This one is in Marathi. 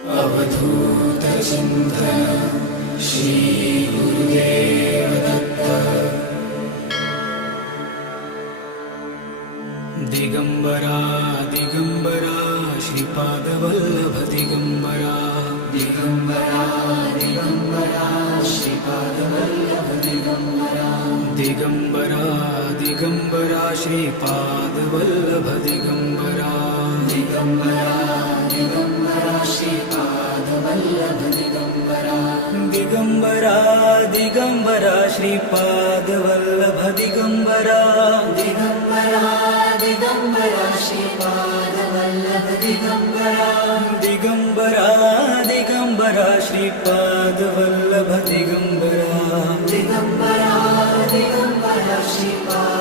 अवधूत चिंतन श्री गुरुदेव दत्त। दिगंबरा दिगंबरा श्रीपाद वल्लभ दिगंबरा। दिगंबरा दिगंबरा श्रीपाद वल्लभ दिगंबरा। दिगंबरा दिगंबरा श्रीपाद वल्लभ दिगंबरा। दिगंबरा दिगंबरा श्रीपाद वल्लभ दिगंबरा। दिगंबरा दिगंबरा श्रीपाद वल्लभ दिगंबरा। दिगंबरा दिगंबरा श्रीपाद वल्लभ दिगंबरा। दिगंबरा दिगंबरा श्रीपाद वल्लभ दिगंबरा। दिगंबरा दिगंबरा श्रीपाद